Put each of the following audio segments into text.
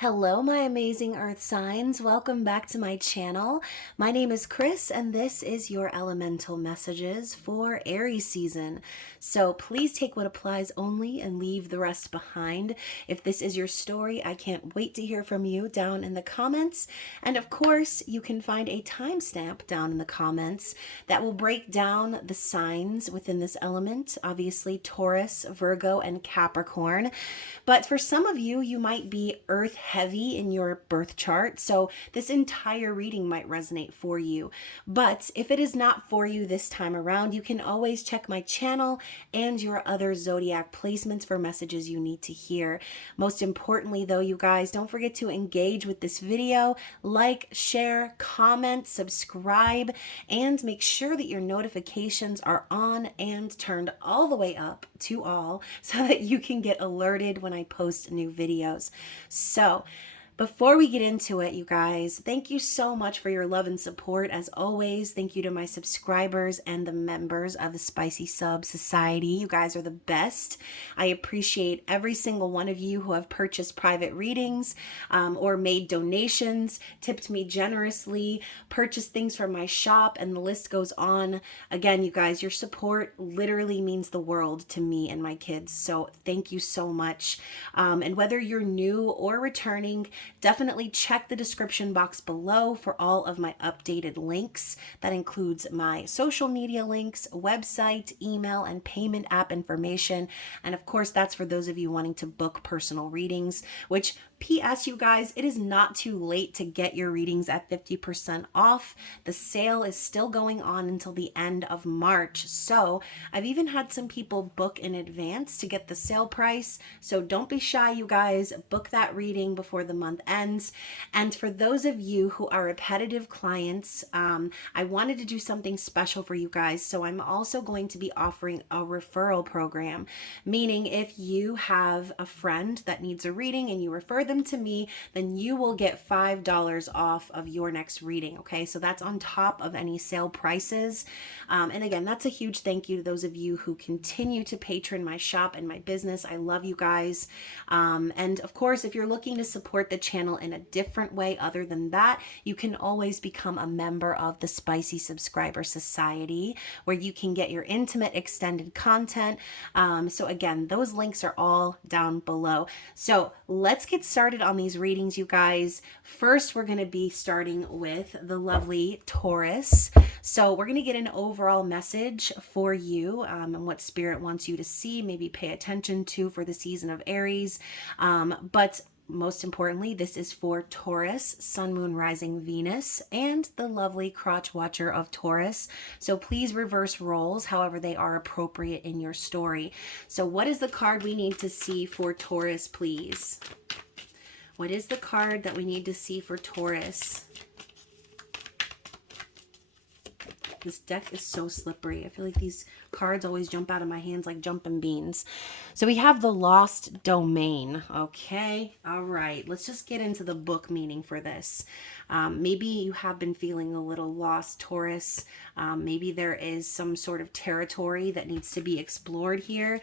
Hello, my amazing earth signs. Welcome back to my channel. My name is Chris, and this is your elemental messages for Aries season. So please take what applies only and leave the rest behind. If this is your story, I can't wait to hear from you down in the comments. And of course, you can find a timestamp down in the comments that will break down the signs within this element. Obviously, Taurus, Virgo, and Capricorn. But for some of you, you might be earth heavy in your birth chart, so this entire reading might resonate for you. But if it is not for you this time around, you can always check my channel and your other zodiac placements for messages you need to hear. Most importantly though, you guys, don't forget to engage with this video, like, share, comment, subscribe, and make sure that your notifications are on and turned all the way up to all so that you can get alerted when I post new videos. So before we get into it, you guys, thank you so much for your love and support. As always, thank you to my subscribers and the members of the Spicy Sub Society. You guys are the best. I appreciate every single one of you who have purchased private readings or made donations, tipped me generously, purchased things from my shop, and the list goes on. Again, you guys, your support literally means the world to me and my kids. So thank you so much. And whether you're new or returning, definitely check the description box below for all of my updated links. That includes my social media links, website, email, and payment app information. And of course, that's for those of you wanting to book personal readings, which P.S. you guys, it is not too late to get your readings at 50% off. The sale is still going on until the end of March. So I've even had some people book in advance to get the sale price. So don't be shy, you guys. Book that reading before the month ends. And for those of you who are repetitive clients, I wanted to do something special for you guys. So I'm also going to be offering a referral program, meaning if you have a friend that needs a reading and you refer them to me, then you will get $5 off of your next reading. Okay, so that's on top of any sale prices. And again, that's a huge thank you to those of you who continue to patron my shop and my business. I love you guys. And of course, if you're looking to support the channel in a different way other than that, you can always become a member of the Spicy Subscriber Society, where you can get your intimate extended content. So again, those links are all down below. So let's get started on these readings, you guys. First, we're going to be starting with the lovely Taurus. So we're going to get an overall message for you and what Spirit wants you to see, maybe pay attention to for the season of Aries. But most importantly, this is for Taurus, Sun, Moon, Rising, Venus, and the lovely crotch watcher of Taurus. So please reverse roles however they are appropriate in your story. So what is the card we need to see for Taurus, please? What is the card that we need to see for Taurus? This deck is so slippery. I feel like these cards always jump out of my hands like jumping beans. So we have the lost domain. Okay. All right. Let's just get into the book meaning for this. Maybe you have been feeling a little lost, Taurus. Maybe there is some sort of territory that needs to be explored here.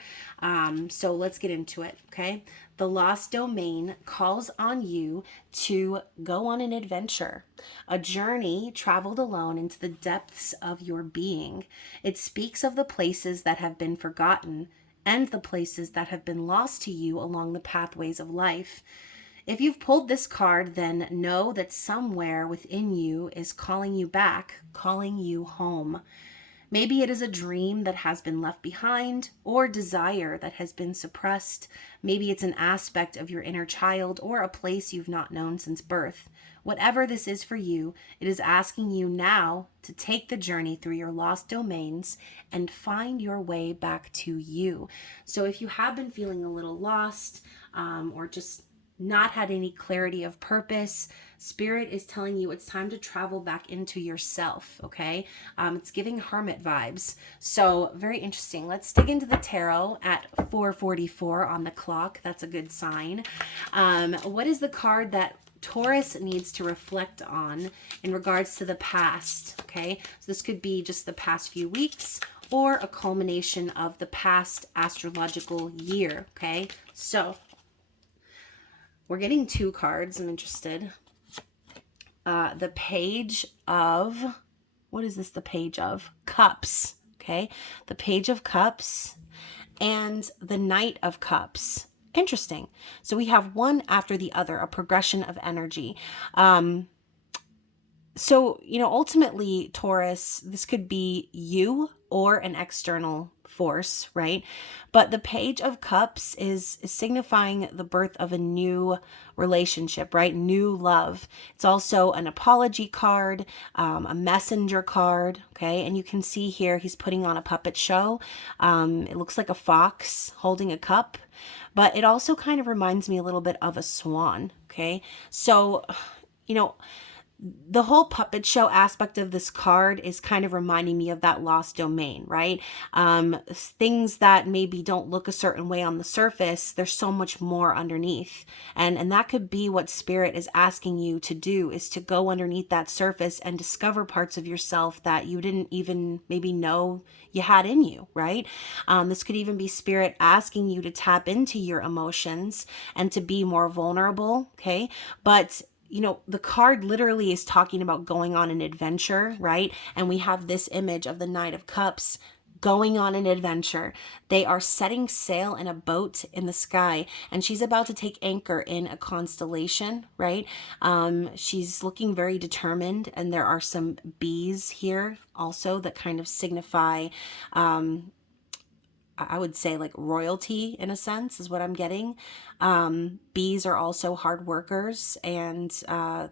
So let's get into it. Okay. The lost domain calls on you to go on an adventure, a journey traveled alone into the depths of your being. It speaks of the places that have been forgotten and the places that have been lost to you along the pathways of life. If you've pulled this card, then know that somewhere within you is calling you back, calling you home. Maybe it is a dream that has been left behind or desire that has been suppressed. Maybe it's an aspect of your inner child or a place you've not known since birth. Whatever this is for you, it is asking you now to take the journey through your lost domains and find your way back to you. So if you have been feeling a little lost or just not had any clarity of purpose, Spirit is telling you it's time to travel back into yourself, okay? It's giving hermit vibes. So very interesting. Let's dig into the tarot at 4:44 on the clock. That's a good sign. What is the card that Taurus needs to reflect on in regards to the past, okay? So this could be just the past few weeks or a culmination of the past astrological year, okay? So We're getting 2 cards. I'm interested. The Page of, what is this? The Page of Cups. Okay. The Page of Cups and the Knight of Cups. Interesting. So we have one after the other, a progression of energy. So, ultimately, Taurus, this could be you or an external force, right? But the Page of Cups is signifying the birth of a new relationship, right? New love. It's also an apology card, a messenger card, okay? And you can see here he's putting on a puppet show. It looks like a fox holding a cup, but it also kind of reminds me a little bit of a swan, okay? So, the whole puppet show aspect of this card is kind of reminding me of that lost domain, right? Things that maybe don't look a certain way on the surface, there's so much more underneath. And that could be what Spirit is asking you to do, is to go underneath that surface and discover parts of yourself that you didn't even maybe know you had in you, right? This could even be Spirit asking you to tap into your emotions and to be more vulnerable, okay? But the card literally is talking about going on an adventure, right? And we have this image of the Knight of Cups going on an adventure. They are setting sail in a boat in the sky, and she's about to take anchor in a constellation, right? She's looking very determined, and there are some bees here also that kind of signify I would say like royalty in a sense is what I'm getting. Bees are also hard workers, and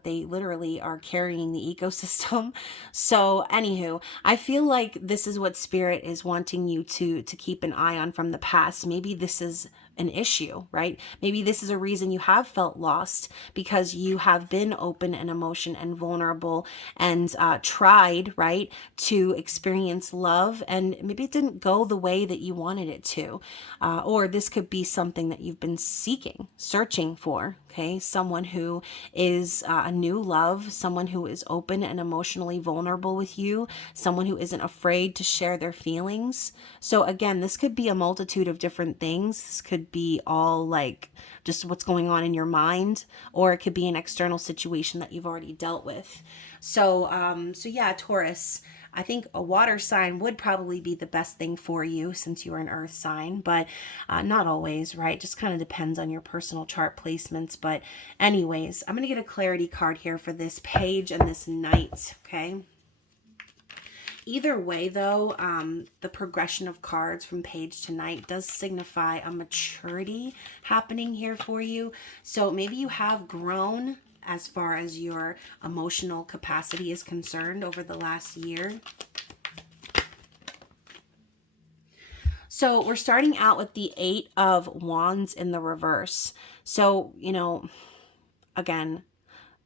they literally are carrying the ecosystem. So anywho, I feel like this is what Spirit is wanting you to keep an eye on from the past. Maybe this is an issue, right? Maybe this is a reason you have felt lost, because you have been open and emotion and vulnerable and tried, right, to experience love, and maybe it didn't go the way that you wanted it to. Or this could be something that you've been searching for, okay? Someone who is a new love, someone who is open and emotionally vulnerable with you, someone who isn't afraid to share their feelings. So again, this could be a multitude of different things. This could be all like just what's going on in your mind, or it could be an external situation that you've already dealt with. So yeah, Taurus, I think a water sign would probably be the best thing for you since you are an earth sign, but not always, right? Just kind of depends on your personal chart placements. But anyways, I'm going to get a clarity card here for this Page and this Knight, okay? Either way, though, the progression of cards from Page to Knight does signify a maturity happening here for you. So maybe you have grown as far as your emotional capacity is concerned over the last year. So we're starting out with the 8 of Wands in the reverse. So, again,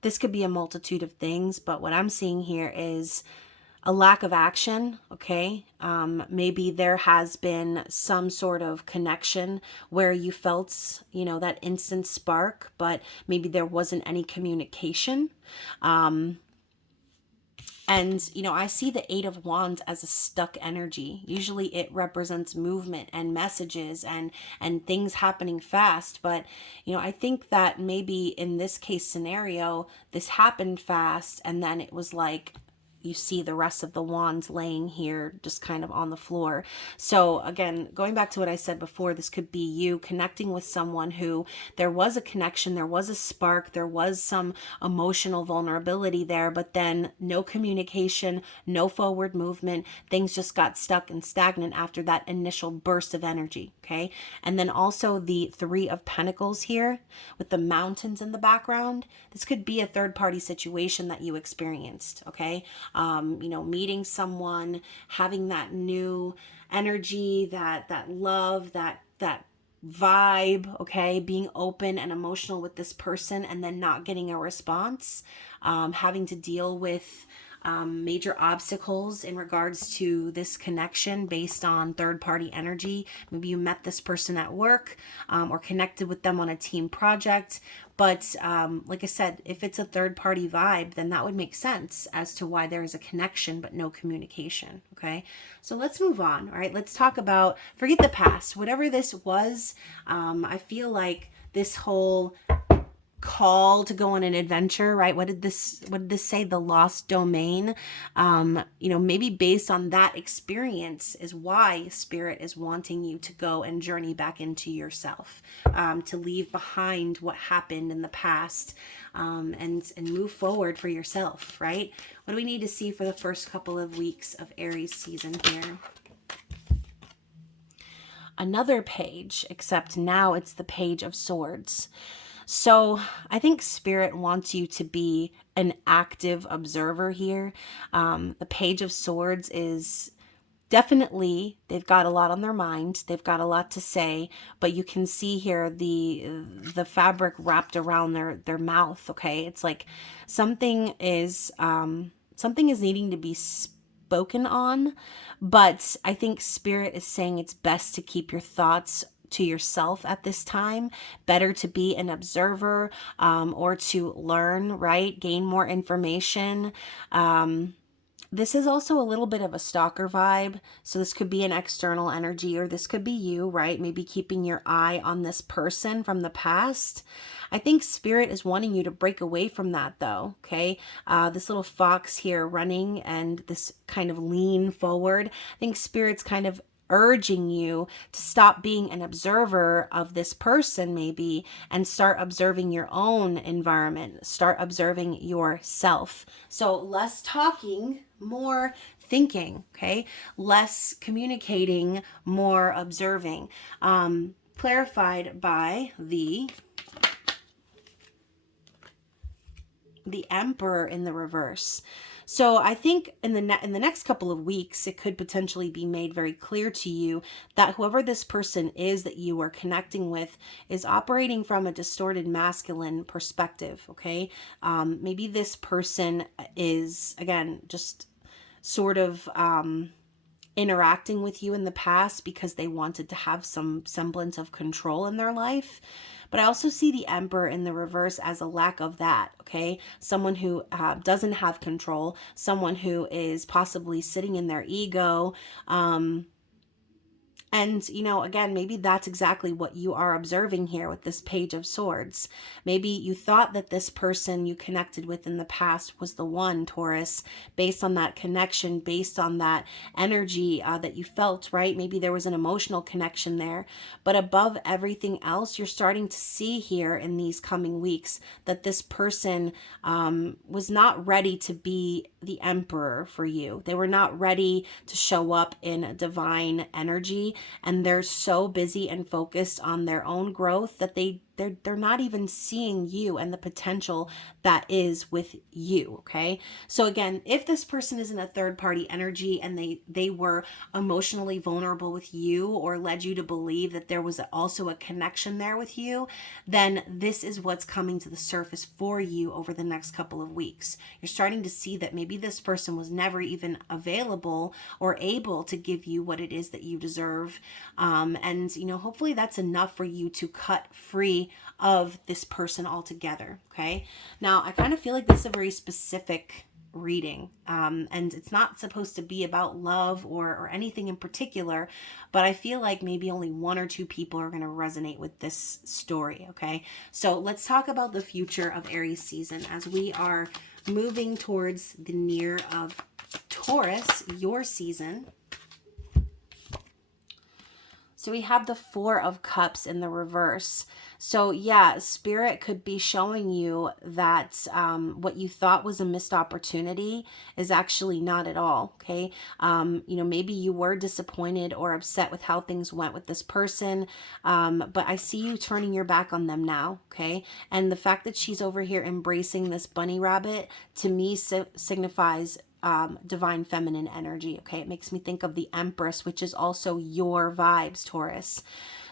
this could be a multitude of things, but what I'm seeing here is a lack of action, okay? Maybe there has been some sort of connection where you felt, that instant spark, but maybe there wasn't any communication. And, I see the 8 of Wands as a stuck energy. Usually it represents movement and messages and things happening fast. But, I think that maybe in this case scenario, this happened fast, and then it was like, you see the rest of the wands laying here just kind of on the floor. So again, going back to what I said before, this could be you connecting with someone who there was a connection, there was a spark, there was some emotional vulnerability there, but then no communication, no forward movement. Things just got stuck and stagnant after that initial burst of energy, okay? And then also the 3 of Pentacles here with the mountains in the background. This could be a third-party situation that you experienced, okay? Meeting someone, having that new energy, that love, that vibe, okay, being open and emotional with this person, and then not getting a response, having to deal with major obstacles in regards to this connection based on third-party energy. Maybe you met this person at work or connected with them on a team project. But like I said, if it's a third-party vibe, then that would make sense as to why there is a connection but no communication, okay? So let's move on, all right? Let's talk about, forget the past. Whatever this was, I feel like this whole call to go on an adventure, right? What did this say? The lost domain. You know, maybe based on that experience is why Spirit is wanting you to go and journey back into yourself, to leave behind what happened in the past, and move forward for yourself, right? What do we need to see for the first couple of weeks of Aries season here? Another page, except now it's the Page of Swords. So I think Spirit wants you to be an active observer here. The Page of Swords is definitely, they've got a lot on their mind. They've got a lot to say, but you can see here the fabric wrapped around their mouth. Okay, it's like something is needing to be spoken on, but I think Spirit is saying it's best to keep your thoughts to yourself at this time. Better to be an observer, or to learn, right? Gain more information. This is also a little bit of a stalker vibe. So this could be an external energy, or this could be you, right? Maybe keeping your eye on this person from the past. I think Spirit is wanting you to break away from that though, okay? This little fox here running and this kind of lean forward. I think Spirit's kind of urging you to stop being an observer of this person maybe and start observing your own environment, start observing yourself. So less talking, more thinking, okay? Less communicating, more observing. Clarified by the Emperor in the reverse. So I think in the next couple of weeks, it could potentially be made very clear to you that whoever this person is that you are connecting with is operating from a distorted masculine perspective, okay? Maybe this person is, again, just sort of interacting with you in the past because they wanted to have some semblance of control in their life. But I also see the Emperor in the reverse as a lack of that, okay? Someone who doesn't have control, someone who is possibly sitting in their ego, and, you know, again, maybe that's exactly what you are observing here with this Page of Swords. Maybe you thought that this person you connected with in the past was the one, Taurus, based on that connection, based on that energy that you felt, right? Maybe there was an emotional connection there. But above everything else, you're starting to see here in these coming weeks that this person was not ready to be the Emperor for you. They were not ready to show up in a divine energy. And they're so busy and focused on their own growth that they're not even seeing you and the potential that is with you, okay? So again, if this person is in a third party energy and they were emotionally vulnerable with you or led you to believe that there was also a connection there with you, then this is what's coming to the surface for you over the next couple of weeks. You're starting to see that maybe this person was never even available or able to give you what it is that you deserve. And, you know, hopefully that's enough for you to cut free of this person altogether, okay? Now, I kind of feel like this is a very specific reading, and it's not supposed to be about love or anything in particular, but I feel like maybe only one or two people are going to resonate with this story, okay? So let's talk about the future of Aries season as we are moving towards the near of Taurus, your season. So we have the Four of Cups in the reverse. So yeah, Spirit could be showing you that what you thought was a missed opportunity is actually not at all, okay? You know, maybe you were disappointed or upset with how things went with this person, but I see you turning your back on them now, okay? And the fact that she's over here embracing this bunny rabbit, to me, signifies divine feminine energy, okay? It makes me think of the Empress, which is also your vibes, Taurus.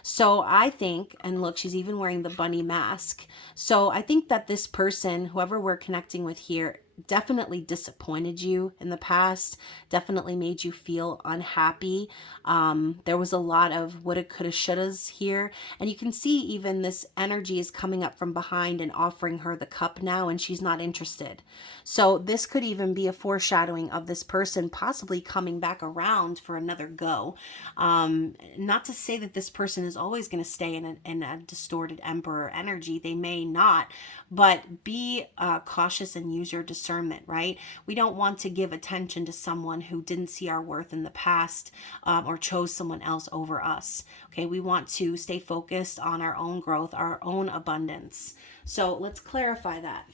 So I think, and look, she's even wearing the bunny mask. So I think that this person, whoever we're connecting with here, definitely disappointed you in the past, definitely made you feel unhappy. There was a lot of woulda, coulda, shouldas here. And you can see even this energy is coming up from behind and offering her the cup now, and she's not interested. So this could even be a foreshadowing of this person possibly coming back around for another go. Not to say that this person is always going to stay in a distorted emperor energy. They may not, but be cautious and use your discernment, right? We don't want to give attention to someone who didn't see our worth in the past, or chose someone else over us. Okay, we want to stay focused on our own growth, our own abundance. So let's clarify that.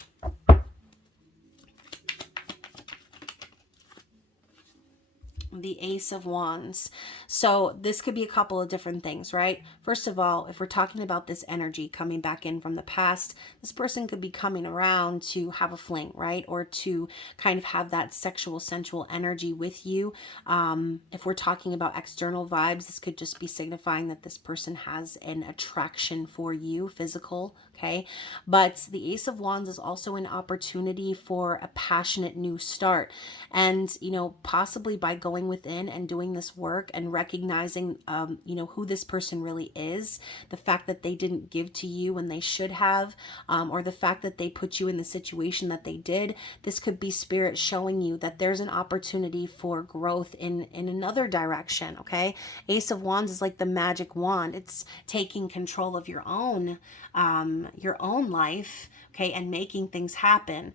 The Ace of Wands. So this could be a couple of different things, right? First of all, if we're talking about this energy coming back in from the past, this person could be coming around to have a fling, right? Or to kind of have that sexual, sensual energy with you. If we're talking about external vibes, this could just be signifying that this person has an attraction for you, physical, okay? But the Ace of Wands is also an opportunity for a passionate new start. And, you know, possibly by going within and doing this work and recognizing, you know, who this person really is, the fact that they didn't give to you when they should have, or the fact that they put you in the situation that they did, this could be spirit showing you that there's an opportunity for growth in another direction, okay? Ace of Wands is like the magic wand. It's taking control of your own life, okay, and making things happen.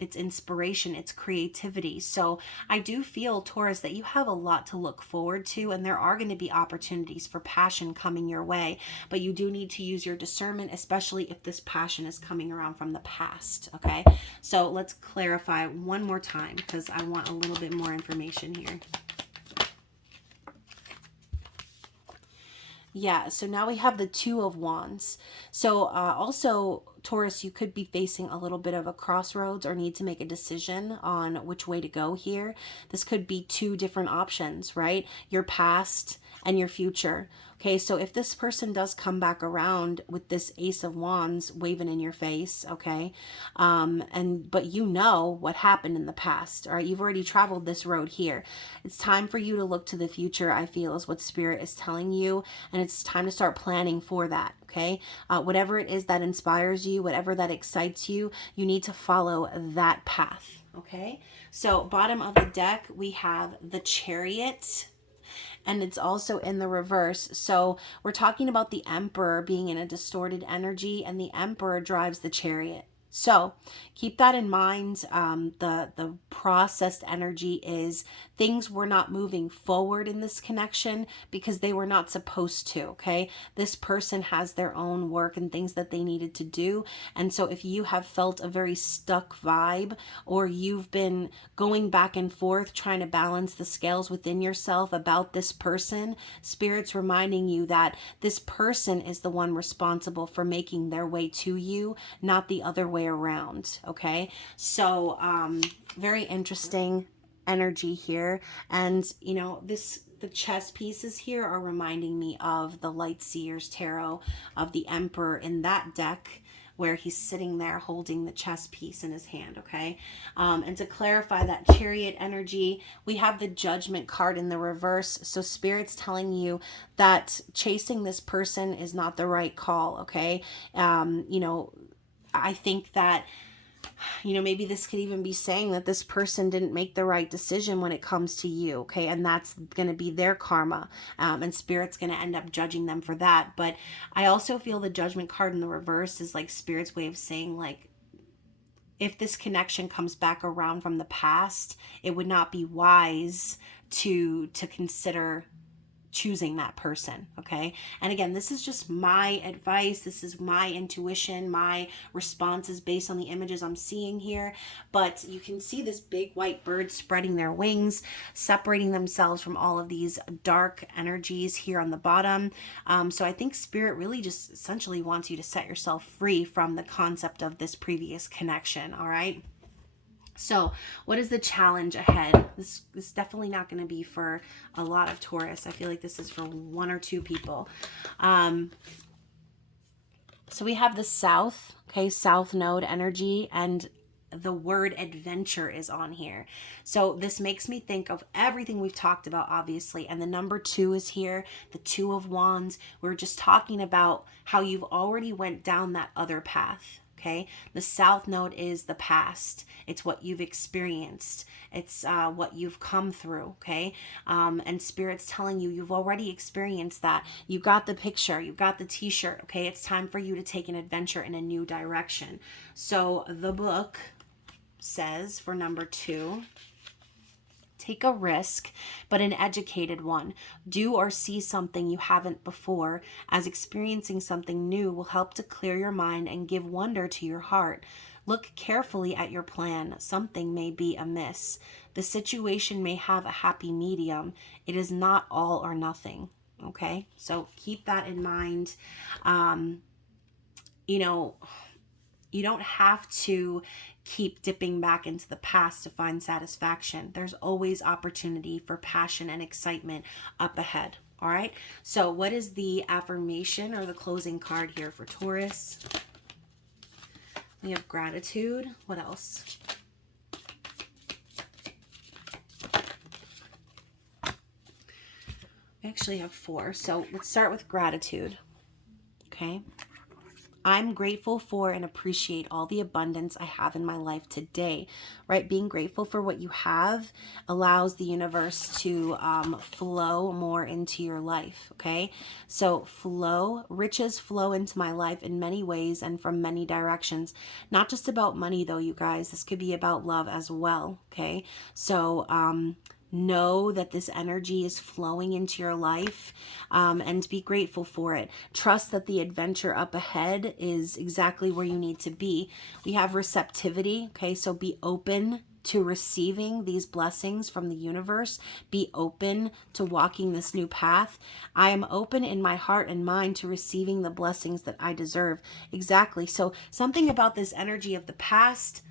It's inspiration, it's creativity. So I do feel, Taurus, that you have a lot to look forward to, and there are going to be opportunities for passion coming your way, but you do need to use your discernment, especially if this passion is coming around from the past, okay? So let's clarify one more time because I want a little bit more information here. Yeah, so now we have the Two of Wands. So also, Taurus, you could be facing a little bit of a crossroads or need to make a decision on which way to go here. This could be two different options, right? Your past and your future. Okay, so if this person does come back around with this Ace of Wands waving in your face, okay, but you know what happened in the past, all right? You've already traveled this road here. It's time for you to look to the future, I feel, is what Spirit is telling you, and it's time to start planning for that, okay? Whatever it is that inspires you, whatever that excites you, you need to follow that path, okay? So bottom of the deck, we have the Chariot, and it's also in the reverse. So we're talking about the Emperor being in a distorted energy, and the Emperor drives the Chariot. So keep that in mind. The processed energy is things were not moving forward in this connection because they were not supposed to, okay? This person has their own work and things that they needed to do. And so if you have felt a very stuck vibe, or you've been going back and forth trying to balance the scales within yourself about this person, Spirit's reminding you that this person is the one responsible for making their way to you, not the other way around, okay? So very interesting energy here. And you know, the chess pieces here are reminding me of the Light Seers Tarot of the Emperor in that deck, where he's sitting there holding the chess piece in his hand, okay? And to clarify that Chariot energy, we have the Judgment card in the reverse. So Spirit's telling you that chasing this person is not the right call, okay? You know, I think that, you know, maybe this could even be saying that this person didn't make the right decision when it comes to you, okay? And that's going to be their karma, and Spirit's going to end up judging them for that. But I also feel the Judgment card in the reverse is like Spirit's way of saying, like, if this connection comes back around from the past, it would not be wise to consider choosing that person, okay? And again, this is just my advice. This is my intuition. My response is based on the images I'm seeing here. But you can see this big white bird spreading their wings, separating themselves from all of these dark energies here on the bottom. So I think Spirit really just essentially wants you to set yourself free from the concept of this previous connection, all right? So what is the challenge ahead? This is definitely not going to be for a lot of Taurus. I feel like this is for one or two people. So we have the South, okay, South Node energy, and the word adventure is on here. So this makes me think of everything we've talked about, obviously. And the number 2 is here, the 2 of Wands. We're just talking about how you've already went down that other path. Okay, the South Node is the past. It's what you've experienced. It's what you've come through. Okay, and Spirit's telling you you've already experienced that. You got the picture. You got the T-shirt. Okay, it's time for you to take an adventure in a new direction. So the book says for number 2. Take a risk, but an educated one. Do or see something you haven't before, as experiencing something new will help to clear your mind and give wonder to your heart. Look carefully at your plan. Something may be amiss. The situation may have a happy medium. It is not all or nothing. Okay, so keep that in mind. You know, you don't have to keep dipping back into the past to find satisfaction. There's always opportunity for passion and excitement up ahead. All right. So what is the affirmation or the closing card here for Taurus? We have gratitude. What else? We actually have 4. So let's start with gratitude. Okay. I'm grateful for and appreciate all the abundance I have in my life today, right? Being grateful for what you have allows the universe to flow more into your life, okay? So riches flow into my life in many ways and from many directions. Not just about money though, you guys. This could be about love as well, okay? So, know that this energy is flowing into your life, and be grateful for it. Trust that the adventure up ahead is exactly where you need to be. We have receptivity, okay? So be open to receiving these blessings from the universe. Be open to walking this new path. I am open in my heart and mind to receiving the blessings that I deserve. Exactly. So something about this energy of the past,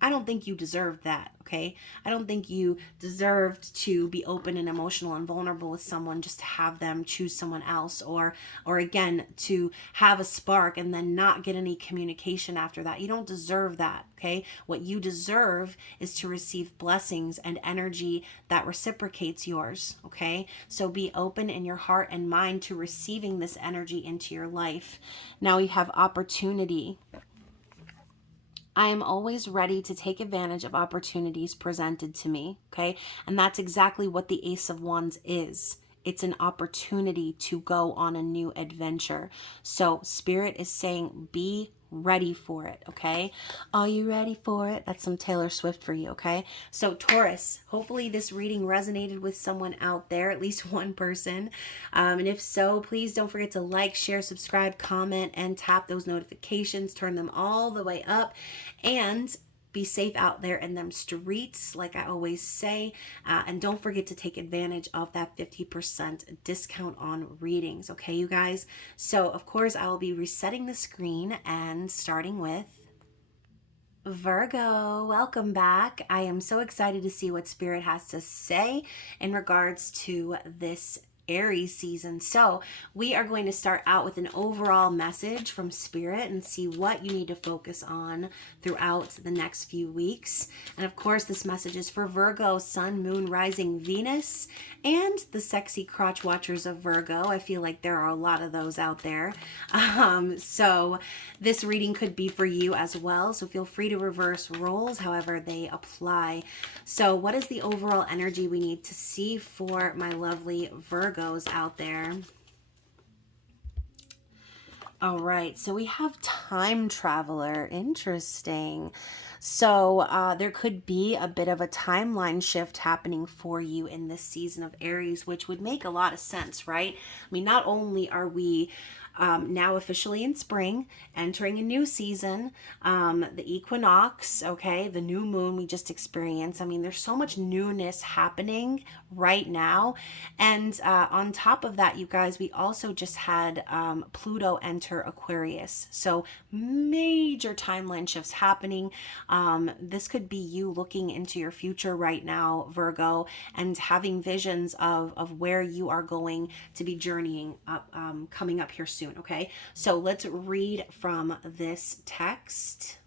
I don't think you deserved that, okay? I don't think you deserved to be open and emotional and vulnerable with someone just to have them choose someone else, or again, to have a spark and then not get any communication after that. You don't deserve that, okay? What you deserve is to receive blessings and energy that reciprocates yours, okay? So be open in your heart and mind to receiving this energy into your life. Now you have opportunity. I am always ready to take advantage of opportunities presented to me, okay? And that's exactly what the Ace of Wands is. It's an opportunity to go on a new adventure. So Spirit is saying, be ready for it, okay? Are you ready for it? That's some Taylor Swift for you, okay? So Taurus, hopefully this reading resonated with someone out there, at least one person. And if so, please don't forget to like, share, subscribe, comment, and tap those notifications. Turn them all the way up. And be safe out there in them streets, like I always say. And don't forget to take advantage of that 50% discount on readings. Okay, you guys? So, of course, I will be resetting the screen and starting with Virgo. Welcome back. I am so excited to see what Spirit has to say in regards to this Aries season. So we are going to start out with an overall message from Spirit and see what you need to focus on throughout the next few weeks. And of course, this message is for Virgo, Sun, Moon, Rising, Venus, and the sexy crotch watchers of Virgo. I feel like there are a lot of those out there. So this reading could be for you as well. So feel free to reverse roles however they apply. So what is the overall energy we need to see for my lovely Virgos out there? All right, so we have time traveler. Interesting. So there could be a bit of a timeline shift happening for you in this season of Aries, which would make a lot of sense, right? I mean, not only are we now officially in spring, entering a new season, the equinox, okay, the new moon we just experienced. I mean, there's so much newness happening right now. And on top of that, you guys, we also just had Pluto enter Aquarius. So major timeline shifts happening. This could be you looking into your future right now, Virgo, and having visions of where you are going to be journeying up, coming up here soon. Okay, so let's read from this text.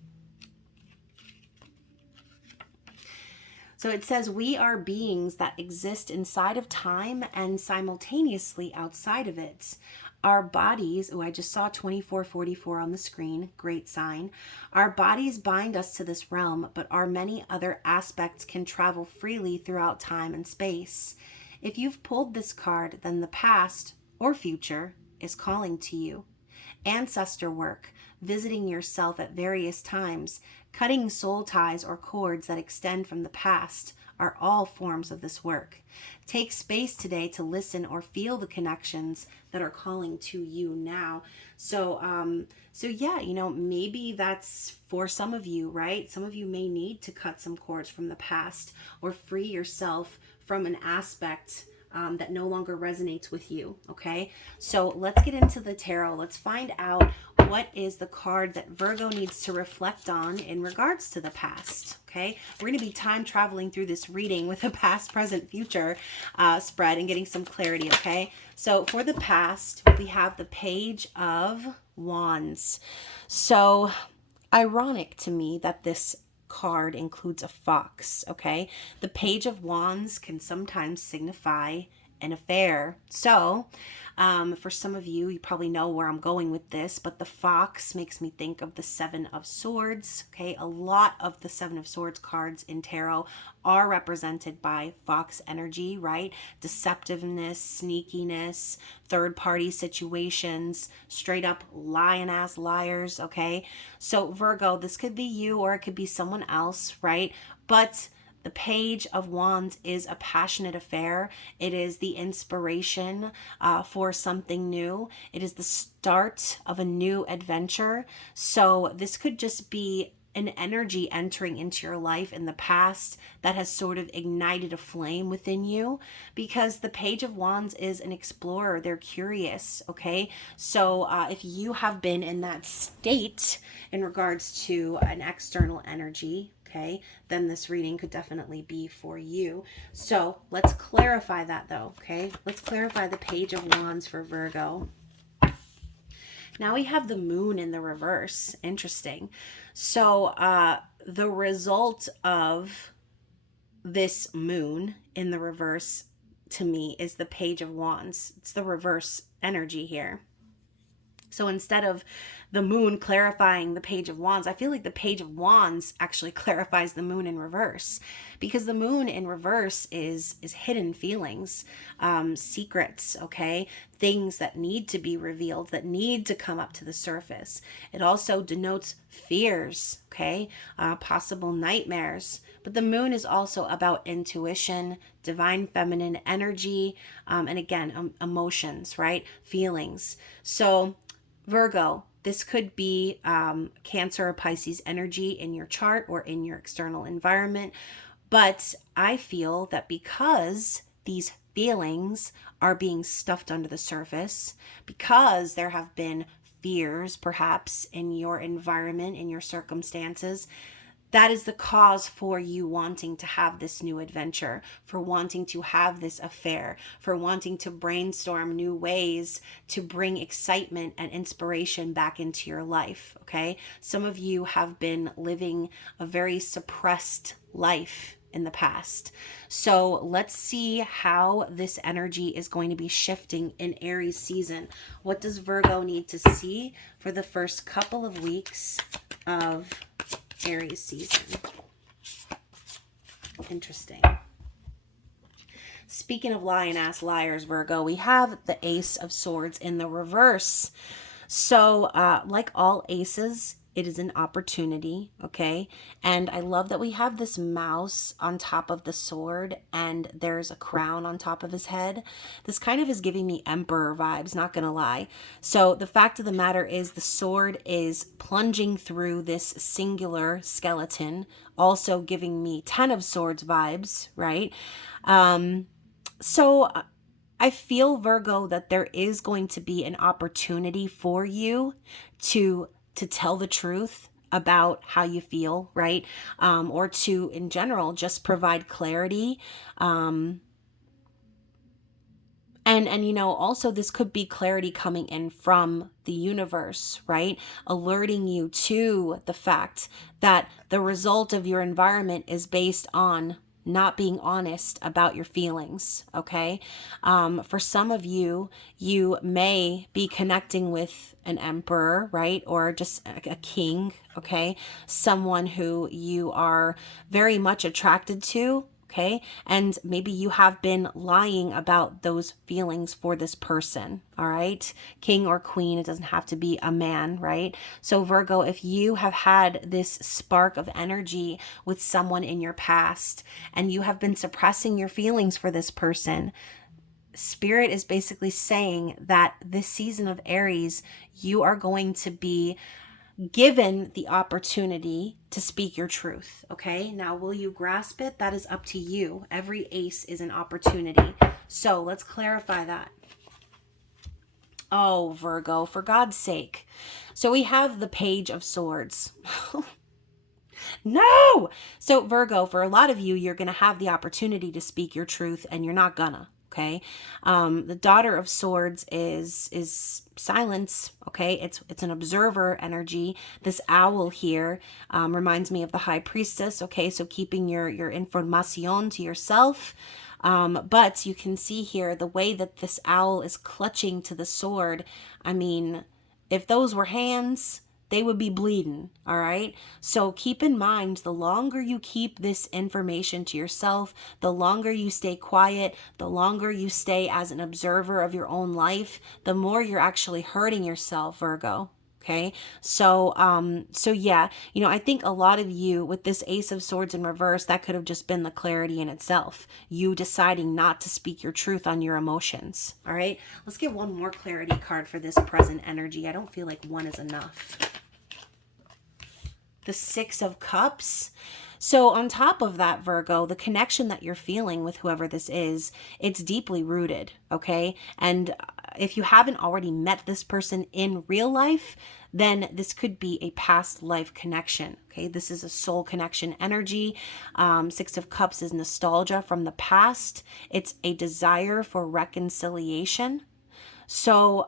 So it says we are beings that exist inside of time and simultaneously outside of it. Our bodies, oh, I just saw 2444 on the screen, great sign. Our bodies bind us to this realm, but our many other aspects can travel freely throughout time and space. If you've pulled this card, then the past or future is calling to you. Ancestor work, visiting yourself at various times, cutting soul ties or cords that extend from the past are all forms of this work. Take space today to listen or feel the connections that are calling to you now. So yeah, you know, maybe that's for some of you, right? Some of you may need to cut some cords from the past or free yourself from an aspect that no longer resonates with you. Okay, so let's get into the tarot. Let's find out what is the card that Virgo needs to reflect on in regards to the past. Okay, we're going to be time traveling through this reading with a past, present, future spread and getting some clarity. Okay, so for the past, we have the Page of Wands. So ironic to me that this card includes a fox. Okay, the Page of Wands can sometimes signify an affair. So for some of you, you probably know where I'm going with this, but the fox makes me think of the Seven of Swords. Okay, a lot of the Seven of Swords cards in tarot are represented by fox energy, right? Deceptiveness, sneakiness, third party situations, straight up lying ass liars. Okay, so Virgo, this could be you or it could be someone else, right? But the Page of Wands is a passionate affair. It is the inspiration for something new. It is the start of a new adventure. So this could just be an energy entering into your life in the past that has sort of ignited a flame within you, because the Page of Wands is an explorer. They're curious. Okay, so if you have been in that state in regards to an external energy, okay, then this reading could definitely be for you. So let's clarify that though. Okay, let's clarify the Page of Wands for Virgo. Now we have the moon in the reverse. Interesting. So the result of this moon in the reverse to me is the Page of Wands. It's the reverse energy here. So instead of the moon clarifying the Page of Wands, I feel like the Page of Wands actually clarifies the moon in reverse, because the moon in reverse is hidden feelings, secrets, okay? Things that need to be revealed, that need to come up to the surface. It also denotes fears, okay? Possible nightmares. But the moon is also about intuition, divine feminine energy, and again, emotions, right? Feelings. So Virgo, this could be Cancer or Pisces energy in your chart or in your external environment. But I feel that because these feelings are being stuffed under the surface, because there have been fears perhaps in your environment, in your circumstances, that is the cause for you wanting to have this new adventure, for wanting to have this affair, for wanting to brainstorm new ways to bring excitement and inspiration back into your life, okay? Some of you have been living a very suppressed life in the past. So let's see how this energy is going to be shifting in Aries season. What does Virgo need to see for the first couple of weeks of Aries season? Interesting. Speaking of lying ass liars, Virgo, we have the Ace of Swords in the reverse. So like all aces, it is an opportunity, okay? And I love that we have this mouse on top of the sword and there's a crown on top of his head. This kind of is giving me Emperor vibes, not gonna lie. So the fact of the matter is the sword is plunging through this singular skeleton, also giving me Ten of Swords vibes, right? So I feel, Virgo, that there is going to be an opportunity for you to tell the truth about how you feel, right? Or to, in general, just provide clarity. And you know, also this could be clarity coming in from the universe, right? Alerting you to the fact that the result of your environment is based on not being honest about your feelings, okay? For some of you, you may be connecting with an emperor, right? Or just a king, okay? Someone who you are very much attracted to, okay? And maybe you have been lying about those feelings for this person, all right? King or queen, it doesn't have to be a man, right? So Virgo, if you have had this spark of energy with someone in your past and you have been suppressing your feelings for this person, Spirit is basically saying that this season of Aries, you are going to be given the opportunity to speak your truth. Okay. Now, will you grasp it? That is up to you. Every ace is an opportunity. So let's clarify that. Oh, Virgo, for God's sake. So we have the Page of Swords. No. So Virgo, for a lot of you, you're going to have the opportunity to speak your truth and you're not gonna. Okay. The Daughter of Swords is silence. Okay. It's an observer energy. This owl here reminds me of the High Priestess. Okay. So keeping your information to yourself. But you can see here the way that this owl is clutching to the sword. I mean, if those were hands, they would be bleeding, all right? So keep in mind, the longer you keep this information to yourself, the longer you stay quiet, the longer you stay as an observer of your own life, the more you're actually hurting yourself, Virgo. Okay. So yeah, I think a lot of you with this Ace of Swords in reverse, that could have just been the clarity in itself. You deciding not to speak your truth on your emotions. All right. Let's get one more clarity card for this present energy. I don't feel like one is enough. The Six of Cups. So on top of that, Virgo, the connection that you're feeling with whoever this is, it's deeply rooted, okay? And if you haven't already met this person in real life, then this could be a past life connection, okay? This is a soul connection energy. Six of Cups is nostalgia from the past. It's a desire for reconciliation. So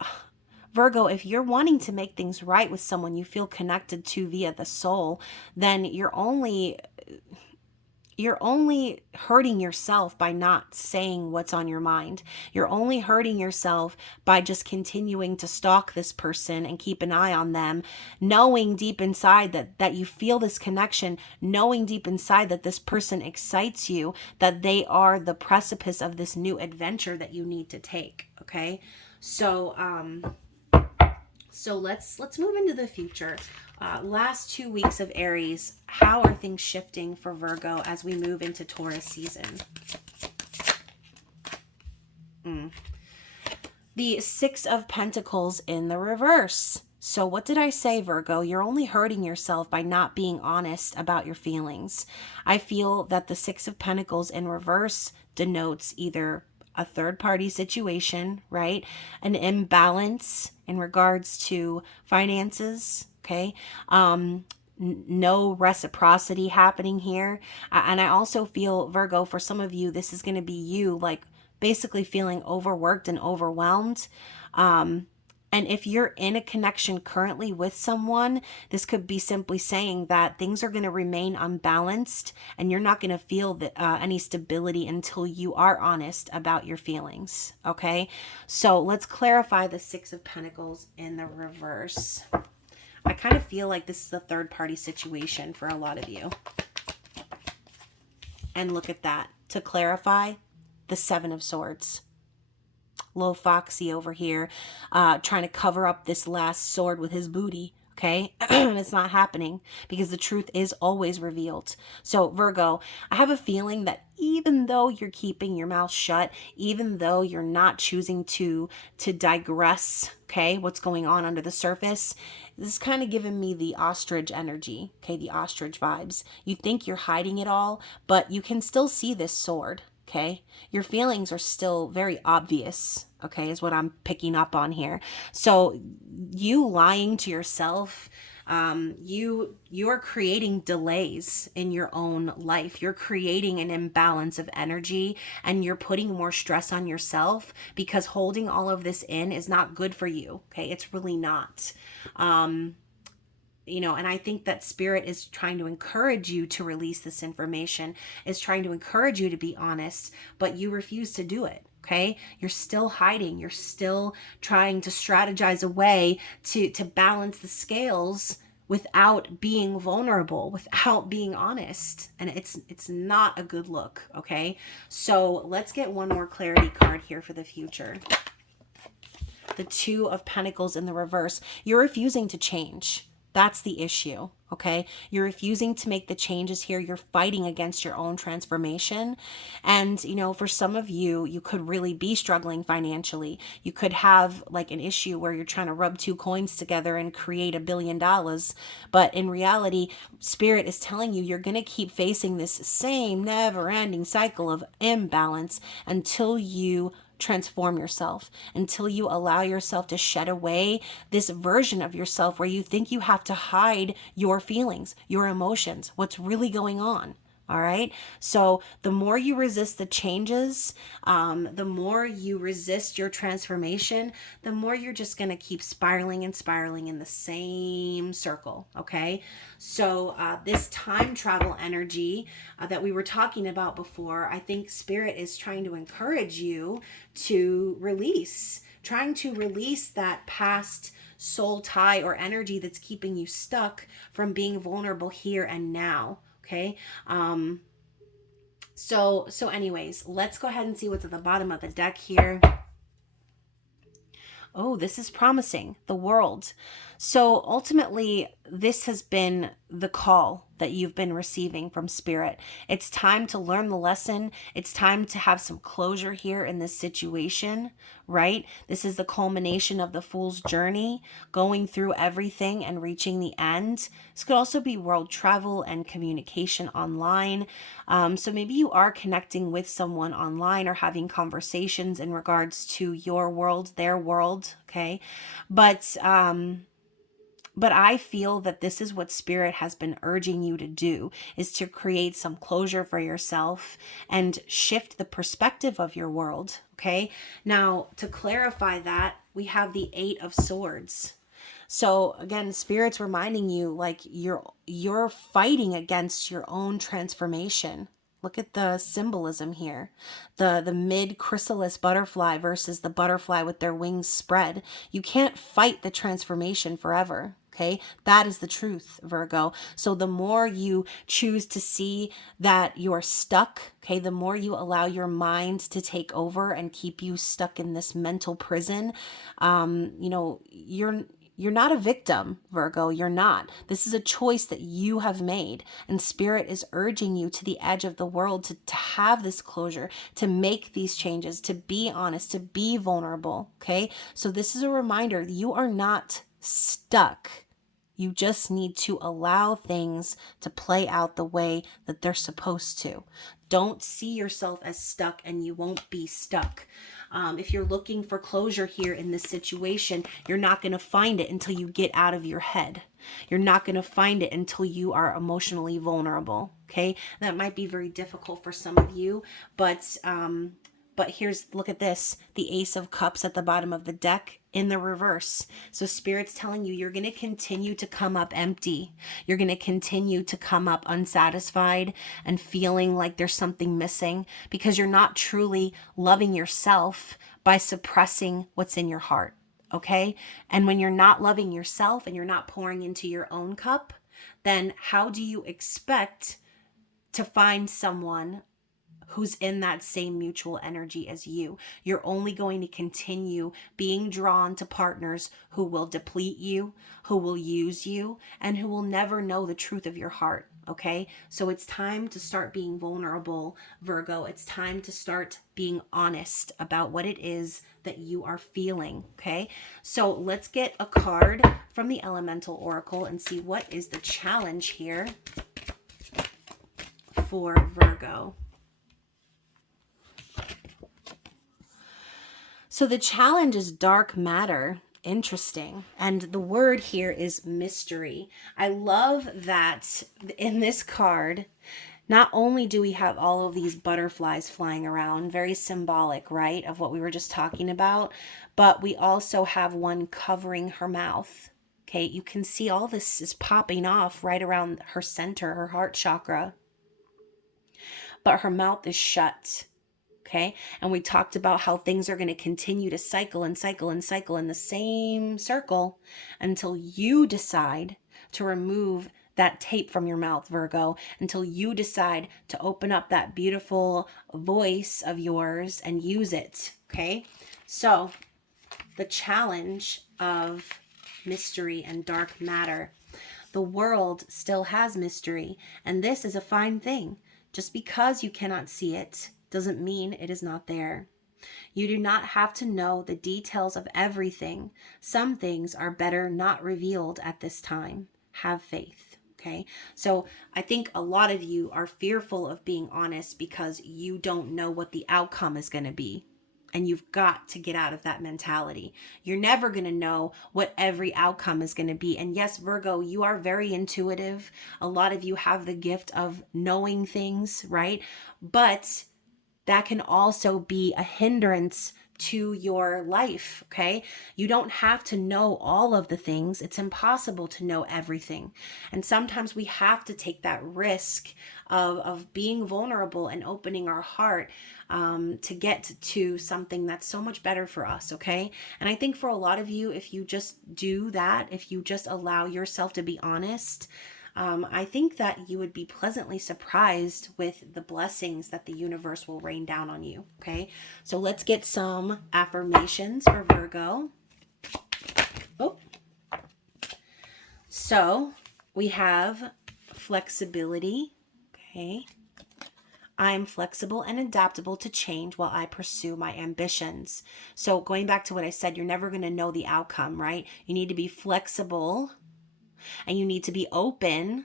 Virgo, if you're wanting to make things right with someone you feel connected to via the soul, then you're only hurting yourself by not saying what's on your mind. You're only hurting yourself by just continuing to stalk this person and keep an eye on them, knowing deep inside that you feel this connection, knowing deep inside that this person excites you, that they are the precipice of this new adventure that you need to take, okay? So let's move into the future. Last 2 weeks of Aries, how are things shifting for Virgo as we move into Taurus season? The Six of Pentacles in the reverse. So what did I say, Virgo? You're only hurting yourself by not being honest about your feelings. I feel that the Six of Pentacles in reverse denotes either a third-party situation, right? An imbalance in regards to finances, okay? No reciprocity happening here. And I also feel, Virgo, for some of you, this is going to be you, like, basically feeling overworked and overwhelmed. And if you're in a connection currently with someone, this could be simply saying that things are going to remain unbalanced and you're not going to feel any stability until you are honest about your feelings. Okay, so let's clarify the Six of Pentacles in the reverse. I kind of feel like this is a third party situation for a lot of you. And look at that. To clarify, the Seven of Swords. Little Foxy over here trying to cover up this last sword with his booty, okay? And it's not happening because the truth is always revealed. So Virgo, I have a feeling that even though you're keeping your mouth shut, even though you're not choosing to digress, okay, what's going on under the surface, this is kind of giving me the ostrich energy, okay, the ostrich vibes. You think you're hiding it all, but you can still see this sword. Okay, your feelings are still very obvious, okay, is what I'm picking up on here. So you lying to yourself, you're creating delays in your own life. You're creating an imbalance of energy and you're putting more stress on yourself because holding all of this in is not good for you, okay? It's really not. and I think that Spirit is trying to encourage you to release this information, is trying to encourage you to be honest, but you refuse to do it. Okay, you're still hiding. You're still trying to strategize a way to balance the scales without being vulnerable, without being honest. And it's not a good look. Okay, so let's get one more clarity card here for the future. The Two of Pentacles in the reverse. You're refusing to change. That's the issue, okay? You're refusing to make the changes here. You're fighting against your own transformation. And, for some of you, you could really be struggling financially. You could have like an issue where you're trying to rub two coins together and create $1 billion. But in reality, Spirit is telling you you're going to keep facing this same never-ending cycle of imbalance until you transform yourself, until you allow yourself to shed away this version of yourself where you think you have to hide your feelings, your emotions, what's really going on. All right. So the more you resist the changes, the more you resist your transformation, the more you're just going to keep spiraling and spiraling in the same circle. Okay. So this time travel energy that we were talking about before, I think Spirit is trying to encourage you to trying to release that past soul tie or energy that's keeping you stuck from being vulnerable here and now. Okay. So anyways, let's go ahead and see what's at the bottom of the deck here. Oh, this is promising. The World. So ultimately, this has been the call that you've been receiving from Spirit. It's time to learn the lesson. It's time to have some closure here in this situation, right? This is the culmination of the Fool's journey, going through everything and reaching the end. This could also be world travel and communication online. So maybe you are connecting with someone online or having conversations in regards to your world, their world, okay? But I feel that this is what Spirit has been urging you to do, is to create some closure for yourself and shift the perspective of your world, okay? Now, to clarify that, we have the Eight of Swords. So again, Spirit's reminding you like you're fighting against your own transformation. Look at the symbolism here. The mid chrysalis butterfly versus the butterfly with their wings spread. You can't fight the transformation forever. Okay, that is the truth, Virgo. So the more you choose to see that you're stuck, okay, the more you allow your mind to take over and keep you stuck in this mental prison, you're not a victim, Virgo. You're not. This is a choice that you have made. And Spirit is urging you to the edge of the world to have this closure, to make these changes, to be honest, to be vulnerable. Okay. So this is a reminder, you are not stuck. You just need to allow things to play out the way that they're supposed to. Don't see yourself as stuck, and you won't be stuck. If you're looking for closure here in this situation, you're not going to find it until you get out of your head. You're not going to find it until you are emotionally vulnerable. Okay. That might be very difficult for some of you, but look at this, the Ace of Cups at the bottom of the deck in the reverse. So Spirit's telling you, you're going to continue to come up empty. You're going to continue to come up unsatisfied and feeling like there's something missing because you're not truly loving yourself by suppressing what's in your heart. Okay. And when you're not loving yourself and you're not pouring into your own cup, then how do you expect to find someone who's in that same mutual energy as you? You're only going to continue being drawn to partners who will deplete you, who will use you, and who will never know the truth of your heart. Okay. So it's time to start being vulnerable, Virgo. It's time to start being honest about what it is that you are feeling. Okay. So let's get a card from the Elemental Oracle and see what is the challenge here for Virgo. So the challenge is dark matter. Interesting. And the word here is mystery. I love that in this card, not only do we have all of these butterflies flying around, very symbolic, right, of what we were just talking about, but we also have one covering her mouth. Okay, you can see all this is popping off right around her center, her heart chakra, but her mouth is shut. Okay, and we talked about how things are going to continue to cycle and cycle and cycle in the same circle until you decide to remove that tape from your mouth, Virgo, until you decide to open up that beautiful voice of yours and use it. Okay, so the challenge of mystery and dark matter. The world still has mystery, and this is a fine thing. Just because you cannot see it doesn't mean it is not there. You do not have to know the details of everything. Some things are better not revealed at this time. Have faith. Okay, so I think a lot of you are fearful of being honest because you don't know what the outcome is going to be. And you've got to get out of that mentality. You're never going to know what every outcome is going to be. And yes, Virgo, you are very intuitive. A lot of you have the gift of knowing things, right? But that can also be a hindrance to your life, okay? You don't have to know all of the things. It's impossible to know everything. And sometimes we have to take that risk of being vulnerable and opening our heart to get to something that's so much better for us, okay? And I think for a lot of you, if you just do that, if you just allow yourself to be honest, I think that you would be pleasantly surprised with the blessings that the universe will rain down on you. Okay, so let's get some affirmations for Virgo. Oh, so we have flexibility. Okay, I'm flexible and adaptable to change while I pursue my ambitions. So going back to what I said, you're never going to know the outcome, right? You need to be flexible. And you need to be open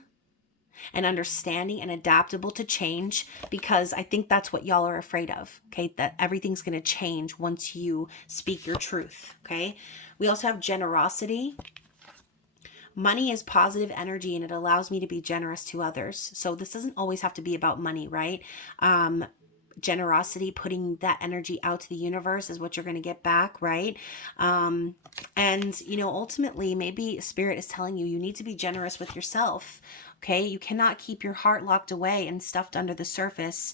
and understanding and adaptable to change, because I think that's what y'all are afraid of, okay? That everything's going to change once you speak your truth, okay? We also have generosity. Money is positive energy and it allows me to be generous to others. So this doesn't always have to be about money, right? Generosity, putting that energy out to the universe is what you're going to get back, right? And, you know, ultimately, maybe Spirit is telling you, you need to be generous with yourself, okay? You cannot keep your heart locked away and stuffed under the surface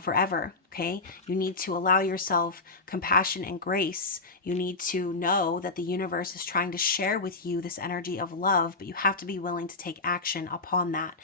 forever, okay? You need to allow yourself compassion and grace. You need to know that the universe is trying to share with you this energy of love, but you have to be willing to take action upon that.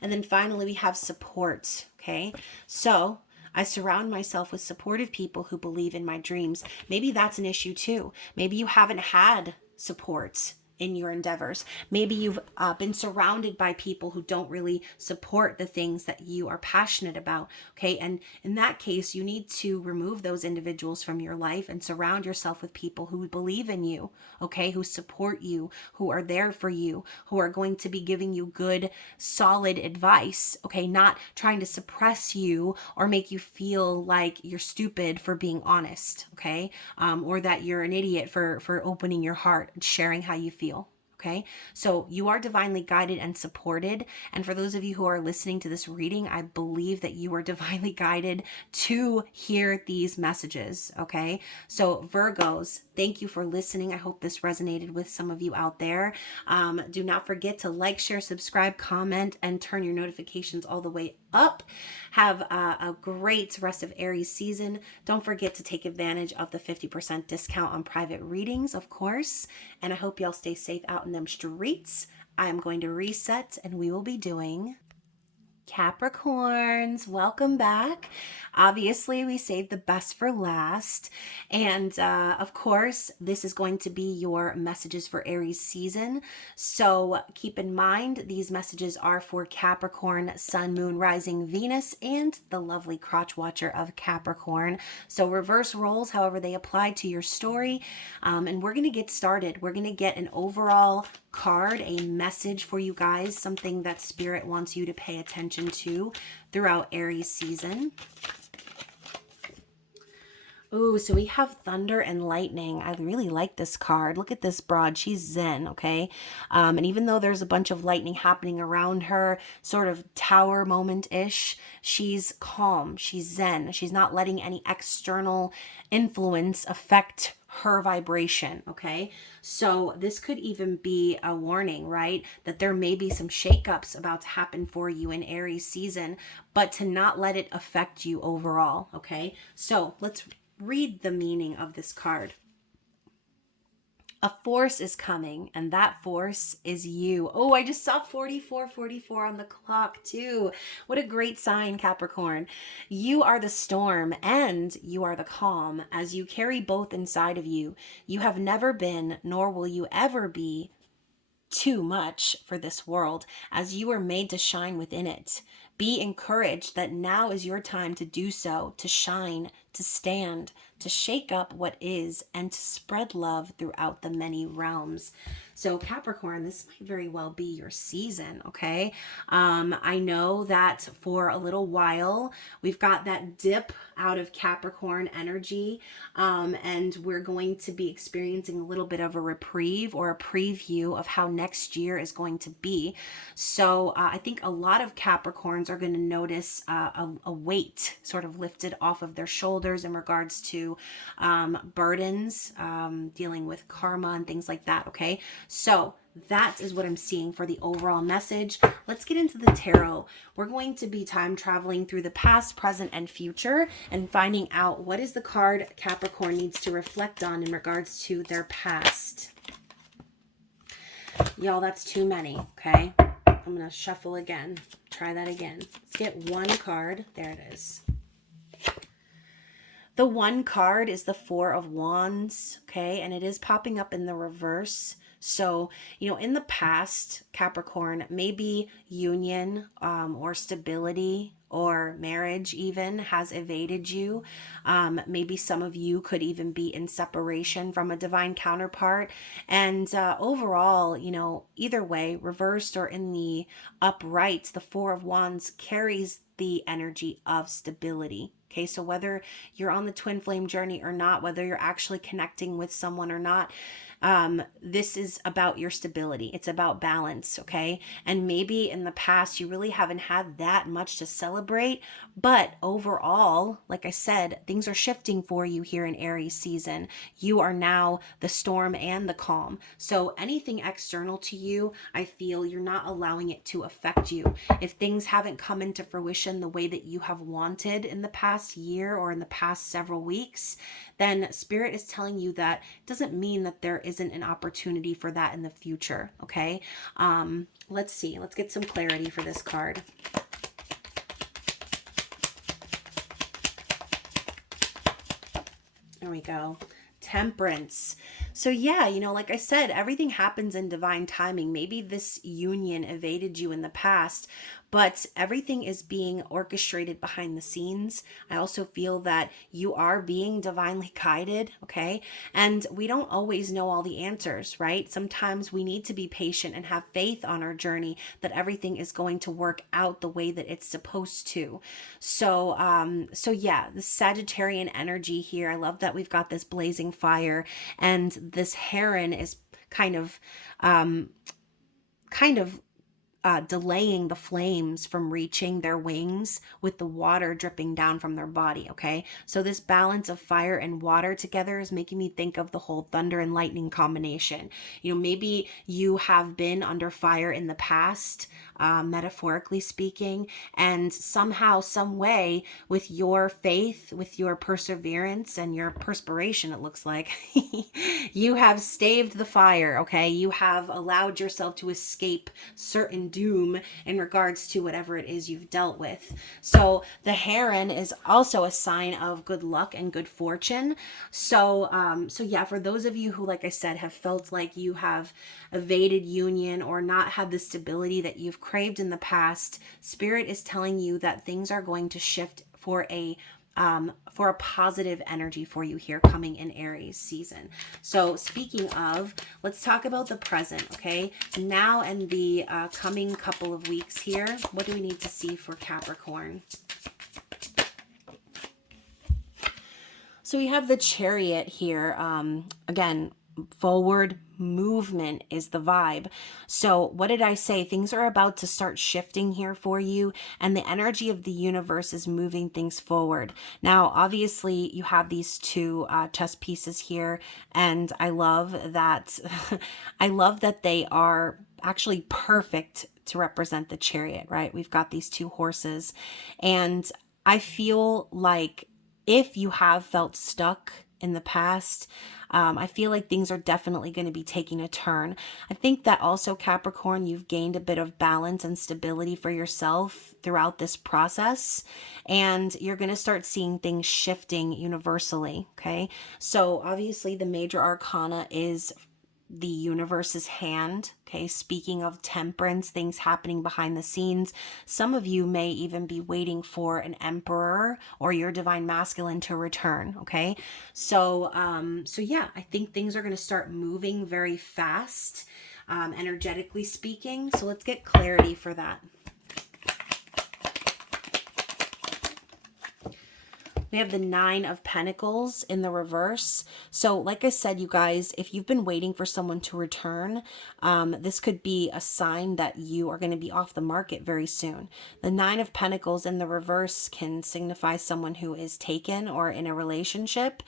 And then finally, we have support, okay? So I surround myself with supportive people who believe in my dreams. Maybe that's an issue too. Maybe you haven't had support in your endeavors. Maybe you've been surrounded by people who don't really support the things that you are passionate about. Okay. And in that case, you need to remove those individuals from your life and surround yourself with people who believe in you. Okay. Who support you, who are there for you, who are going to be giving you good, solid advice. Okay. Not trying to suppress you or make you feel like you're stupid for being honest. Okay. Or that you're an idiot for opening your heart and sharing how you feel. Okay, so you are divinely guided and supported. And for those of you who are listening to this reading, I believe that you are divinely guided to hear these messages. Okay, so Virgos, thank you for listening. I hope this resonated with some of you out there. Do not forget to like, share, subscribe, comment, and turn your notifications all the way up. Have a great rest of Aries season. Don't forget to take advantage of the 50% discount on private readings, of course. And I hope y'all stay safe out in them streets. I'm going to reset and we will be doing Capricorns. Welcome back. Obviously, we saved the best for last. And of course, this is going to be your messages for Aries season. So keep in mind, these messages are for Capricorn, Sun, Moon, Rising, Venus, and the lovely crotch watcher of Capricorn. So reverse roles, however they apply to your story. And we're going to get started. We're going to get an overall card, a message for you guys, something that Spirit wants you to pay attention to throughout Aries season. Ooh, so we have Thunder and Lightning. I really like this card. Look at this broad. She's zen, okay? And even though there's a bunch of lightning happening around her, sort of tower moment-ish, she's calm. She's zen. She's not letting any external influence affect her vibration, okay? So this could even be a warning, right? That there may be some shakeups about to happen for you in Aries season, but to not let it affect you overall, okay? So let's read the meaning of this card. A force is coming, and that force is you. Oh, I just saw 4444 on the clock too. What a great sign, Capricorn. You are the storm and you are the calm, as you carry both inside of you. You have never been, nor will you ever be, too much for this world, as you are made to shine within it. Be encouraged that now is your time to do so, to shine, to stand, to shake up what is, and to spread love throughout the many realms. So Capricorn, this might very well be your season, okay? I know that for a little while, we've got that dip out of Capricorn energy, and we're going to be experiencing a little bit of a reprieve or a preview of how next year is going to be. So I think a lot of Capricorns are going to notice a weight sort of lifted off of their shoulders in regards to burdens, dealing with karma and things like that, okay? So that is what I'm seeing for the overall message. Let's get into the tarot. We're going to be time traveling through the past, present, and future and finding out what is the card Capricorn needs to reflect on in regards to their past. Y'all, that's too many, okay? I'm going to shuffle again. Try that again. Let's get one card. There it is. The one card is the Four of Wands, okay? And it is popping up in the reverse. So, you know, in the past, Capricorn, maybe union or stability or marriage even has evaded you. Maybe some of you could even be in separation from a divine counterpart. And overall, you know, either way, reversed or in the upright, the Four of Wands carries the energy of stability. Okay, so whether you're on the twin flame journey or not, whether you're actually connecting with someone or not, this is about your stability. It's about balance, okay? And maybe in the past, you really haven't had that much to celebrate, but overall, like I said, things are shifting for you here in Aries season. You are now the storm and the calm. So anything external to you, I feel you're not allowing it to affect you. If things haven't come into fruition the way that you have wanted in the past year or in the past several weeks, then Spirit is telling you that it doesn't mean that there isn't an opportunity for that in the future, okay? Let's see. Let's get some clarity for this card. There we go. Temperance. So yeah, you know, like I said, everything happens in divine timing. Maybe this union evaded you in the past, but everything is being orchestrated behind the scenes. I also feel that you are being divinely guided, okay? And we don't always know all the answers, right? Sometimes we need to be patient and have faith on our journey that everything is going to work out the way that it's supposed to. So yeah, the Sagittarian energy here. I love that we've got this blazing fire, and this heron is kind of delaying the flames from reaching their wings with the water dripping down from their body, okay? So this balance of fire and water together is making me think of the whole thunder and lightning combination. You know, maybe you have been under fire in the past, metaphorically speaking, and somehow, some way, with your faith, with your perseverance and your perspiration, it looks like, you have staved the fire, okay? You have allowed yourself to escape certain doom in regards to whatever it is you've dealt with. So the heron is also a sign of good luck and good fortune. So yeah, for those of you who, like I said, have felt like you have evaded union or not had the stability that you've craved in the past, Spirit is telling you that things are going to shift for a positive energy for you here coming in Aries season. So speaking of, let's talk about the present, okay? Now and the coming couple of weeks here, what do we need to see for Capricorn? So we have the Chariot here. Again, forward movement is the vibe. So what did I say? Things are about to start shifting here for you, and the energy of the universe is moving things forward. Now, obviously, you have these two chess pieces here, and I love that. I love that they are actually perfect to represent the Chariot, right? We've got these two horses, and I feel like if you have felt stuck in the past, I feel like things are definitely going to be taking a turn. I think that also, Capricorn, you've gained a bit of balance and stability for yourself throughout this process, and you're going to start seeing things shifting universally. Okay. So obviously the major arcana is the universe's hand. Okay, speaking of temperance, things happening behind the scenes. Some of you may even be waiting for an emperor or your divine masculine to return. Okay, so yeah, I think things are going to start moving very fast, energetically speaking. So let's get clarity for that. We have the Nine of Pentacles in the reverse. So like I said, you guys, if you've been waiting for someone to return, this could be a sign that you are going to be off the market very soon. The Nine of Pentacles in the reverse can signify someone who is taken or in a relationship.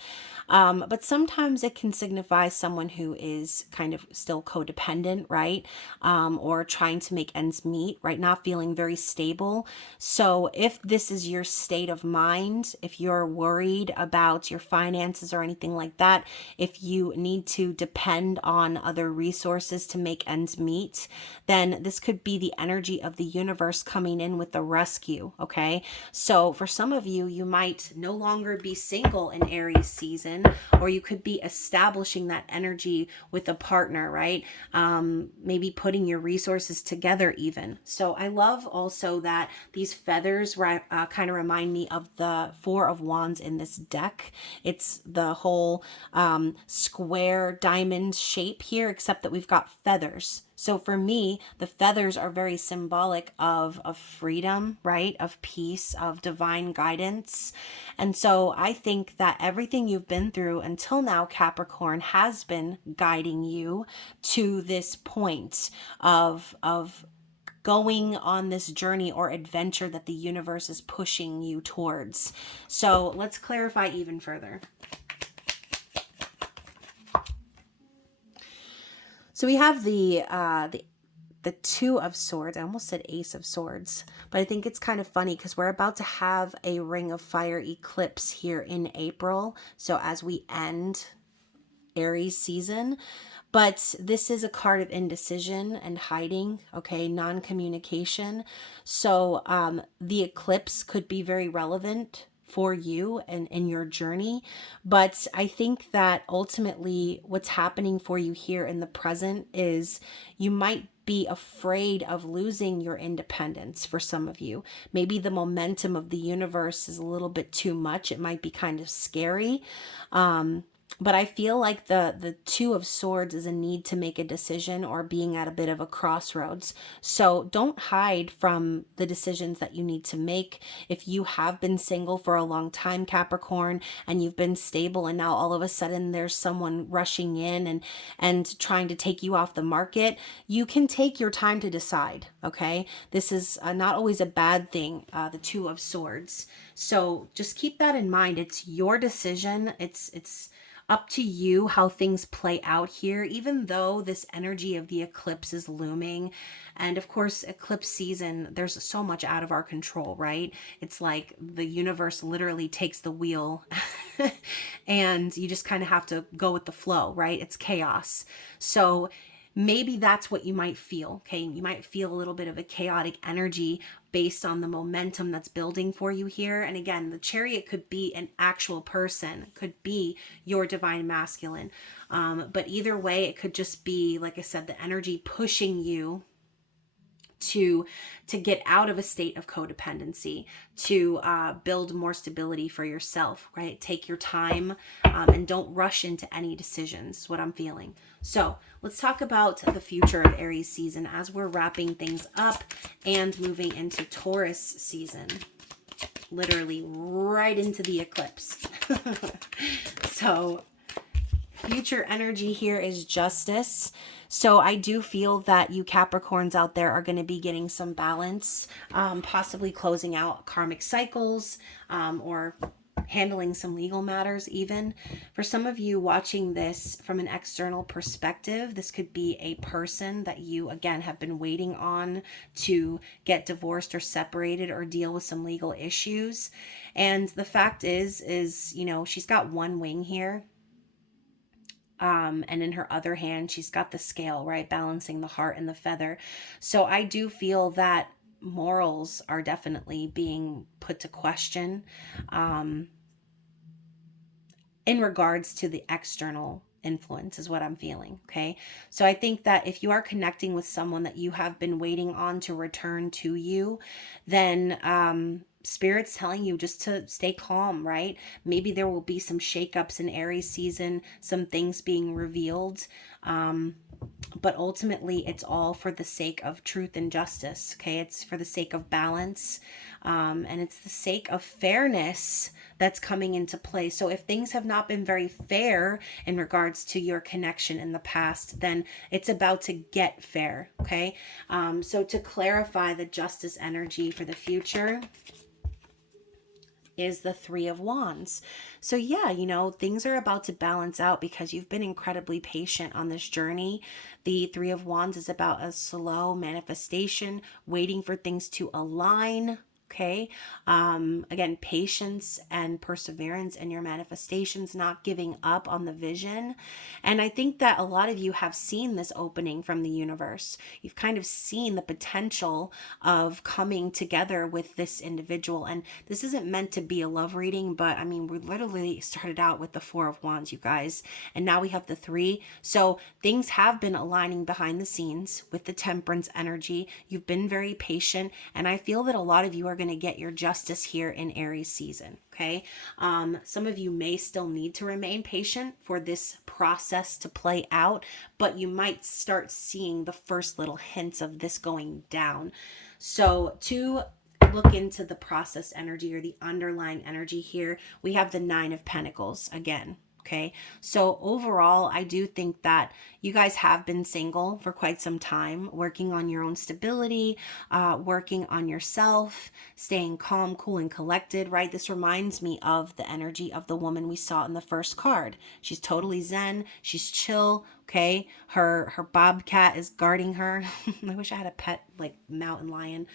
But sometimes it can signify someone who is kind of still codependent, right? Or trying to make ends meet, right? Not feeling very stable. So if this is your state of mind, if you're worried about your finances or anything like that, if you need to depend on other resources to make ends meet, then this could be the energy of the universe coming in with the rescue, okay? So for some of you, you might no longer be single in Aries season, or you could be establishing that energy with a partner, right? Maybe putting your resources together even. So I love also that these feathers kind of remind me of the Four of Wands in this deck. It's the whole square diamond shape here, except that we've got feathers. So for me, the feathers are very symbolic of freedom, right? Of peace, of divine guidance. And so I think that everything you've been through until now, Capricorn, has been guiding you to this point of going on this journey or adventure that the universe is pushing you towards. So let's clarify even further. So we have the Two of Swords. I almost said Ace of Swords, but I think it's kind of funny because we're about to have a Ring of Fire eclipse here in April. So as we end Aries season, but this is a card of indecision and hiding, okay, non-communication. So the eclipse could be very relevant for you and in your journey. But I think that ultimately what's happening for you here in the present is you might be afraid of losing your independence for some of you. Maybe the momentum of the universe is a little bit too much. It might be kind of scary. But I feel like the Two of Swords is a need to make a decision or being at a bit of a crossroads. So don't hide from the decisions that you need to make. If you have been single for a long time, Capricorn, and you've been stable and now all of a sudden there's someone rushing in and trying to take you off the market, you can take your time to decide, okay? This is not always a bad thing, the Two of Swords. So just keep that in mind. It's your decision. It's up to you how things play out here, even though this energy of the eclipse is looming. And of course, eclipse season, there's so much out of our control, right? It's like the universe literally takes the wheel and you just kind of have to go with the flow, right? It's chaos. So maybe that's what you might feel, okay? You might feel a little bit of a chaotic energy based on the momentum that's building for you here. And again, the Chariot could be an actual person, could be your divine masculine. But either way, it could just be, like I said, the energy pushing you to get out of a state of codependency, to build more stability for yourself, right? Take your time and don't rush into any decisions, is what I'm feeling. So let's talk about the future of Aries season as we're wrapping things up and moving into Taurus season, literally right into the eclipse. So future energy here is justice. So I do feel that you Capricorns out there are going to be getting some balance, possibly closing out karmic cycles, or handling some legal matters even. For some of you watching this from an external perspective, this could be a person that you, again, have been waiting on to get divorced or separated or deal with some legal issues. And the fact is, you know, she's got one wing here. And in her other hand, she's got the scale, right? Balancing the heart and the feather. So I do feel that morals are definitely being put to question, in regards to the external influence is what I'm feeling. Okay. So I think that if you are connecting with someone that you have been waiting on to return to you, then, Spirit's telling you just to stay calm, right? Maybe there will be some shakeups in Aries season, some things being revealed. But ultimately, it's all for the sake of truth and justice. Okay. It's for the sake of balance. And it's the sake of fairness that's coming into play. So if things have not been very fair in regards to your connection in the past, then it's about to get fair. Okay. So to clarify the justice energy for the future is the Three of Wands. So yeah, you know, things are about to balance out because you've been incredibly patient on this journey. The Three of Wands is about a slow manifestation, waiting for things to align. Okay. Again, patience and perseverance in your manifestations, not giving up on the vision. And I think that a lot of you have seen this opening from the universe. You've kind of seen the potential of coming together with this individual. And this isn't meant to be a love reading, but I mean, we literally started out with the Four of Wands, you guys, and now we have the three. So things have been aligning behind the scenes with the Temperance energy. You've been very patient, and I feel that a lot of you are going to get your justice here in Aries season. Okay. Some of you may still need to remain patient for this process to play out, but you might start seeing the first little hints of this going down. So to look into the process energy or the underlying energy here, we have the Nine of Pentacles again. Okay. So overall, I do think that you guys have been single for quite some time, working on your own stability, working on yourself, staying calm, cool, and collected, right? This reminds me of the energy of the woman we saw in the first card. She's totally zen. She's chill. Okay. Her bobcat is guarding her. I wish I had a pet like mountain lion.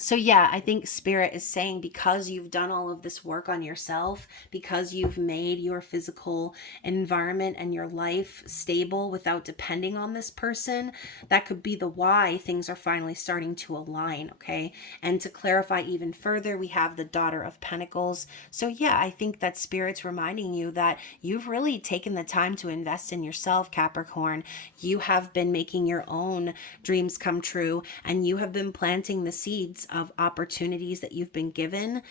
So yeah, I think Spirit is saying because you've done all of this work on yourself, because you've made your physical environment and your life stable without depending on this person, that could be the why things are finally starting to align, okay? And to clarify even further, we have the Daughter of Pentacles. So yeah, I think that Spirit's reminding you that you've really taken the time to invest in yourself, Capricorn. You have been making your own dreams come true, and you have been planting the seeds of opportunities that you've been given.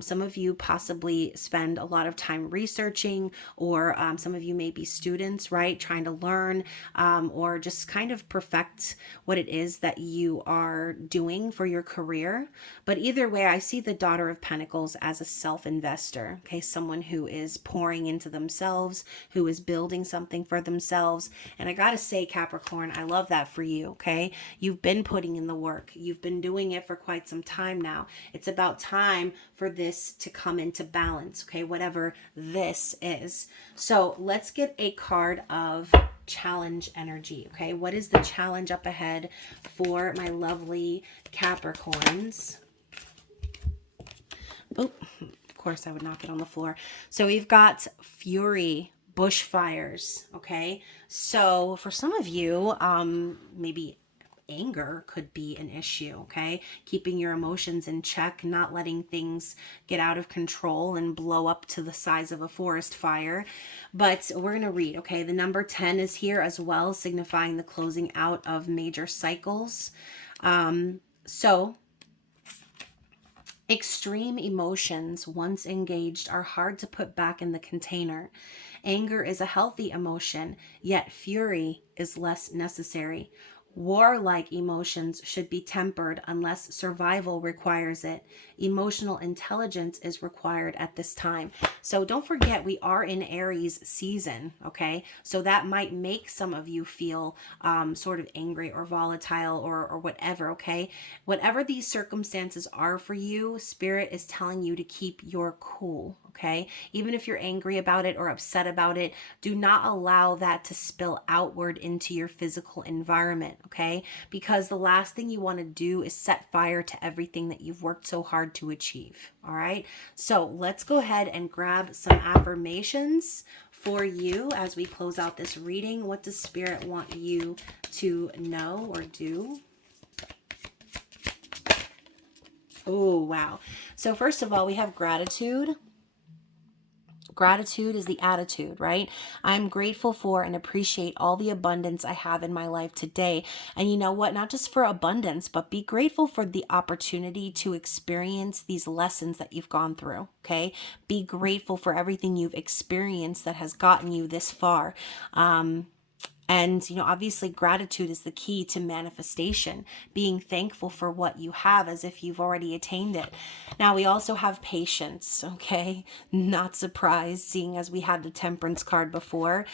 Some of you possibly spend a lot of time researching, or some of you may be students, right? Trying to learn, or just kind of perfect what it is that you are doing for your career. But either way, I see the Daughter of Pentacles as a self-investor, okay? Someone who is pouring into themselves, who is building something for themselves. And I gotta say, Capricorn, I love that for you, okay? You've been putting in the work. You've been doing it for quite some time now. It's about time for this to come into balance, okay? Whatever this is. So let's get a card of challenge energy, okay? What is the challenge up ahead for my lovely Capricorns? Oh, of course I would knock it on the floor. So we've got Fury, bushfires, okay? So for some of you, maybe anger could be an issue, okay? Keeping your emotions in check, not letting things get out of control and blow up to the size of a forest fire. But we're going to read, okay? The number 10 is here as well, signifying the closing out of major cycles. So extreme emotions, once engaged, are hard to put back in the container. Anger is a healthy emotion, yet fury is less necessary. Warlike emotions should be tempered unless survival requires it. Emotional intelligence is required at this time. So don't forget, we are in Aries season, okay? So that might make some of you feel sort of angry or volatile or whatever, okay? Whatever these circumstances are for you, Spirit is telling you to keep your cool, okay? Even if you're angry about it or upset about it, do not allow that to spill outward into your physical environment, okay? Because the last thing you want to do is set fire to everything that you've worked so hard to achieve, all right? So let's go ahead and grab some affirmations for you as we close out this reading. What does Spirit want you to know or do? Oh, wow. So first of all, we have gratitude. Gratitude is the attitude, right? I'm grateful for and appreciate all the abundance I have in my life today. And you know what? Not just for abundance, but be grateful for the opportunity to experience these lessons that you've gone through, okay? Be grateful for everything you've experienced that has gotten you this far. And, you know, obviously gratitude is the key to manifestation, being thankful for what you have as if you've already attained it. Now, we also have patience, okay? Not surprised, seeing as we had the temperance card before.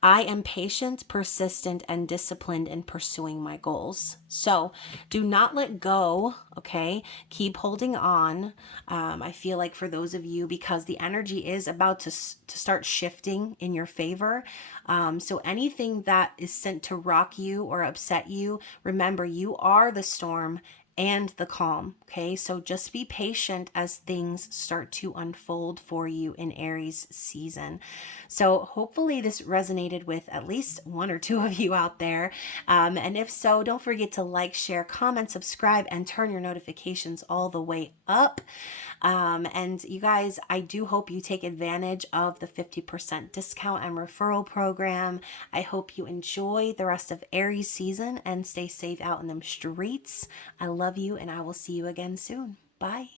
I am patient, persistent, and disciplined in pursuing my goals. So do not let go, okay? Keep holding on. I feel like for those of you, because the energy is about to start shifting in your favor. So anything that is sent to rock you or upset you, remember you are the storm and the calm, okay? So just be patient as things start to unfold for you in Aries season. So hopefully this resonated with at least one or two of you out there. And if so, don't forget to like, share, comment, subscribe, and turn your notifications all the way up. And you guys, I do hope you take advantage of the 50% discount and referral program. I hope you enjoy the rest of Aries season and stay safe out in them streets. I love you, and I will see you again soon. Bye.